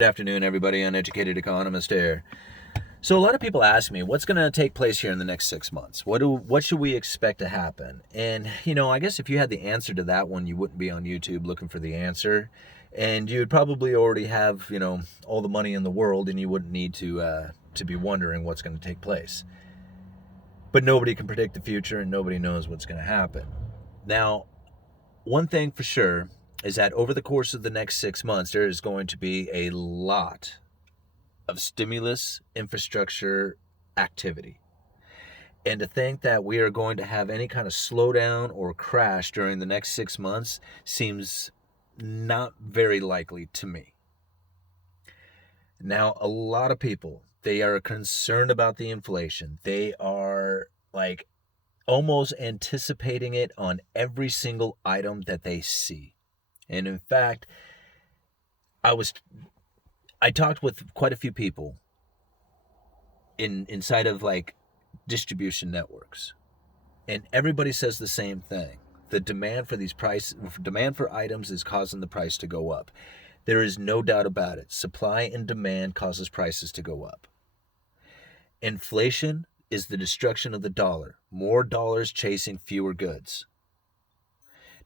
Good afternoon, everybody. Uneducated Economist here. So a lot of people ask me, what's going to take place here in the next 6 months? What should we expect to happen? And I guess if you had the answer to that one, you wouldn't be on YouTube looking for the answer, and you would probably already have all the money in the world, and you wouldn't need to be wondering what's going to take place. But nobody can predict the future, and nobody knows what's going to happen. Now, one thing for sure is that over the course of the next 6 months, there is going to be a lot of stimulus infrastructure activity. And to think that we are going to have any kind of slowdown or crash during the next 6 months seems not very likely to me. Now, a lot of people, they are concerned about the inflation. They are almost anticipating it on every single item that they see. And in fact, I talked with quite a few people inside of distribution networks, and everybody says the same thing. The demand for items is causing the price to go up. There is no doubt about it. Supply and demand causes prices to go up. Inflation is the destruction of the dollar. More dollars chasing fewer goods.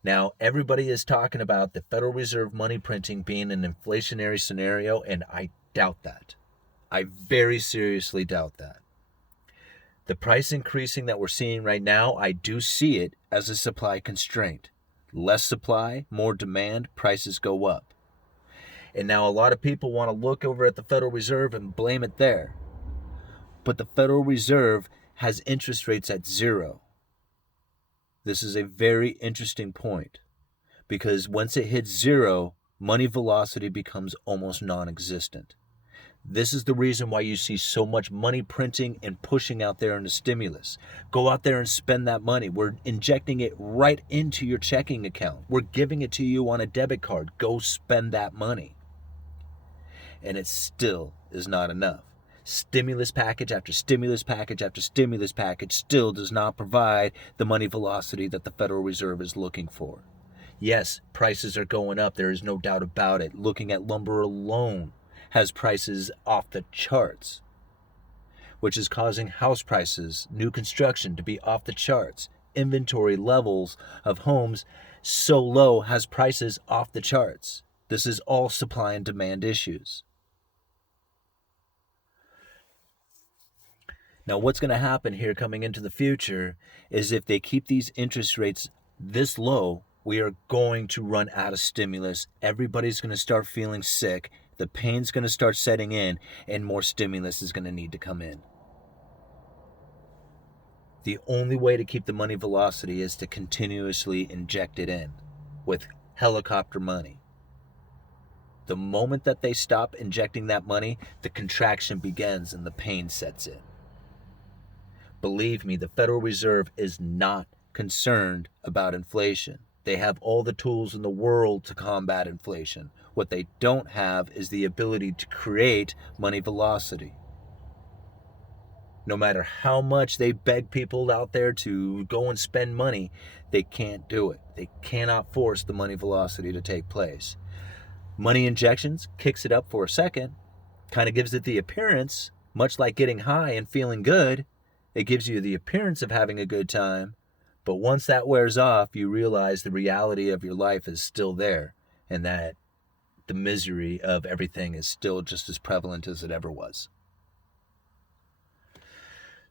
Now, everybody is talking about the Federal Reserve money printing being an inflationary scenario, and I doubt that. I very seriously doubt that. The price increasing that we're seeing right now, I do see it as a supply constraint. Less supply, more demand, prices go up. And now a lot of people want to look over at the Federal Reserve and blame it there. But the Federal Reserve has interest rates at zero. This is a very interesting point, because once it hits zero, money velocity becomes almost non-existent. This is the reason why you see so much money printing and pushing out there in the stimulus. Go out there and spend that money. We're injecting it right into your checking account. We're giving it to you on a debit card. Go spend that money. And it still is not enough. Stimulus package after stimulus package after stimulus package still does not provide the money velocity that the Federal Reserve is looking for. Yes, prices are going up. There is no doubt about it. Looking at lumber alone has prices off the charts, which is causing house prices, new construction, to be off the charts. Inventory levels of homes so low has prices off the charts. This is all supply and demand issues. Now, what's going to happen here coming into the future is if they keep these interest rates this low, we are going to run out of stimulus. Everybody's going to start feeling sick. The pain's going to start setting in, and more stimulus is going to need to come in. The only way to keep the money velocity is to continuously inject it in with helicopter money. The moment that they stop injecting that money, the contraction begins and the pain sets in. Believe me, the Federal Reserve is not concerned about inflation. They have all the tools in the world to combat inflation. What they don't have is the ability to create money velocity. No matter how much they beg people out there to go and spend money, they can't do it. They cannot force the money velocity to take place. Money injections kicks it up for a second, kind of gives it the appearance, much like getting high and feeling good. It gives you the appearance of having a good time, but once that wears off, you realize the reality of your life is still there, and that the misery of everything is still just as prevalent as it ever was.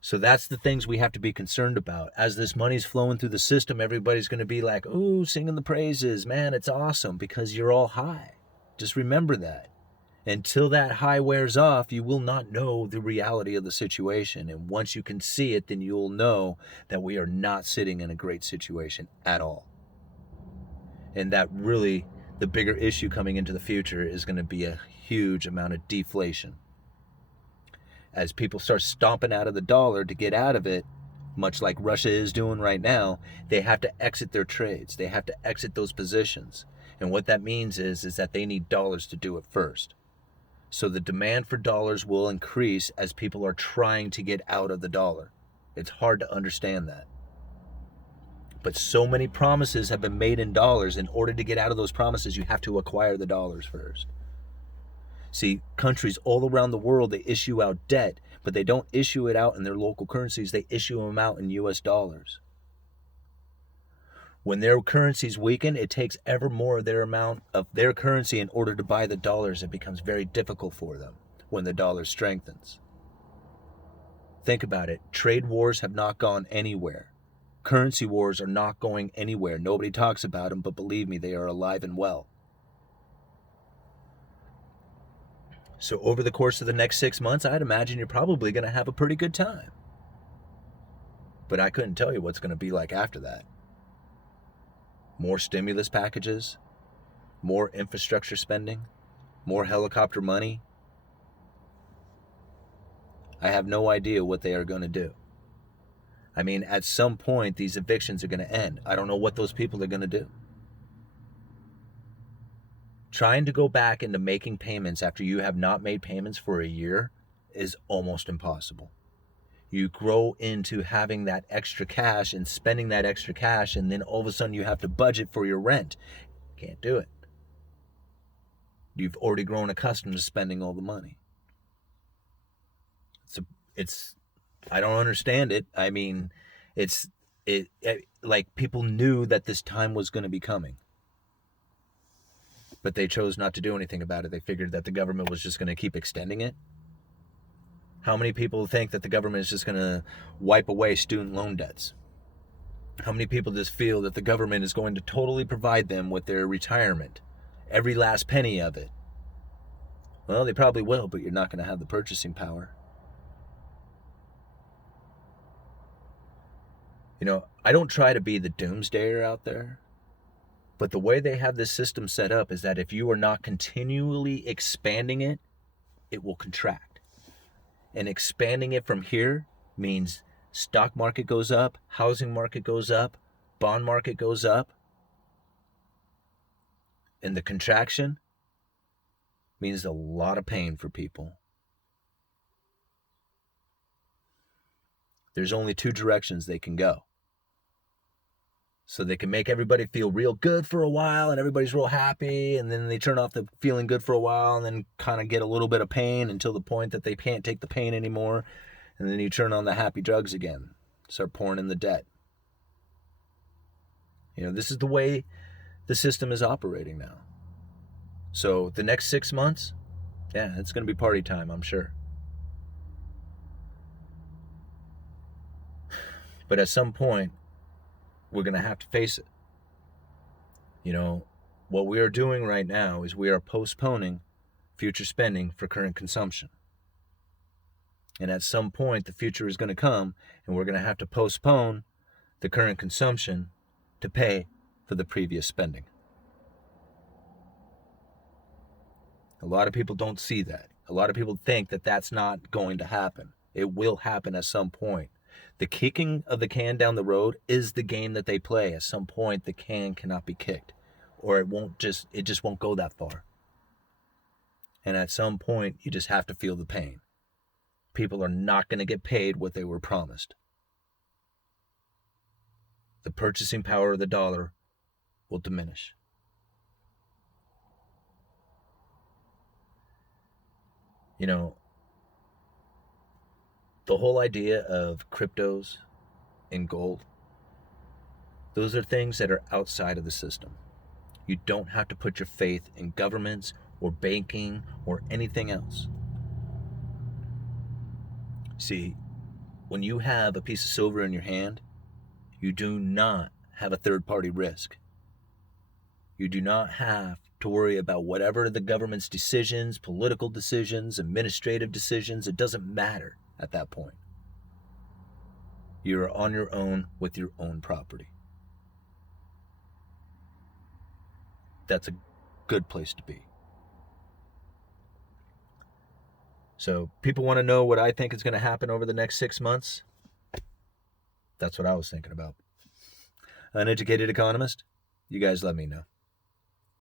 So that's the things we have to be concerned about. As this money's flowing through the system, everybody's going to be like, ooh, singing the praises. Man, it's awesome, because you're all high. Just remember that. Until that high wears off, you will not know the reality of the situation. And once you can see it, then you'll know that we are not sitting in a great situation at all. And that really, the bigger issue coming into the future is going to be a huge amount of deflation. As people start stomping out of the dollar to get out of it, much like Russia is doing right now, they have to exit their trades. They have to exit those positions. And what that means is that they need dollars to do it first. So the demand for dollars will increase as people are trying to get out of the dollar. It's hard to understand that. But so many promises have been made in dollars. In order to get out of those promises, you have to acquire the dollars first. See, countries all around the world, they issue out debt, but they don't issue it out in their local currencies. They issue them out in US dollars. When their currencies weaken, it takes ever more of their amount of their currency in order to buy the dollars. It becomes very difficult for them when the dollar strengthens. Think about it. Trade wars have not gone anywhere. Currency wars are not going anywhere. Nobody talks about them, but believe me, they are alive and well. So over the course of the next 6 months, I'd imagine you're probably going to have a pretty good time. But I couldn't tell you what's going to be like after that. More stimulus packages, more infrastructure spending, more helicopter money. I have no idea what they are going to do. I mean, at some point, these evictions are going to end. I don't know what those people are going to do. Trying to go back into making payments after you have not made payments for a year is almost impossible. You grow into having that extra cash and spending that extra cash, and then all of a sudden you have to budget for your rent. Can't do it. You've already grown accustomed to spending all the money. I don't understand it. I mean, it like people knew that this time was going to be coming, but they chose not to do anything about it. They figured that the government was just going to keep extending it. How many people think that the government is just going to wipe away student loan debts? How many people just feel that the government is going to totally provide them with their retirement, every last penny of it? Well, they probably will, but you're not going to have the purchasing power. You know, I don't try to be the doomsdayer out there, but the way they have this system set up is that if you are not continually expanding it, it will contract. And expanding it from here means stock market goes up, housing market goes up, bond market goes up. And the contraction means a lot of pain for people. There's only two directions they can go. So they can make everybody feel real good for a while and everybody's real happy, and then they turn off the feeling good for a while and then kind of get a little bit of pain until the point that they can't take the pain anymore, and then you turn on the happy drugs again, start pouring in the debt. You know, this is the way the system is operating now. So the next 6 months, yeah, it's going to be party time, I'm sure. But at some point, we're going to have to face it. You know, what we are doing right now is we are postponing future spending for current consumption. And at some point, the future is going to come, and we're going to have to postpone the current consumption to pay for the previous spending. A lot of people don't see that. A lot of people think that that's not going to happen. It will happen at some point. The kicking of the can down the road is the game that they play. At some point, the can cannot be kicked, or it just won't go that far. And at some point, you just have to feel the pain. People are not going to get paid what they were promised. The purchasing power of the dollar will diminish. You know, the whole idea of cryptos and gold, those are things that are outside of the system. You don't have to put your faith in governments or banking or anything else. See, when you have a piece of silver in your hand, you do not have a third-party risk. You do not have to worry about whatever the government's decisions, political decisions, administrative decisions. It doesn't matter at that point. You're on your own with your own property. That's a good place to be. So people want to know what I think is going to happen over the next 6 months. That's what I was thinking about. Uneducated Economist, you guys let me know.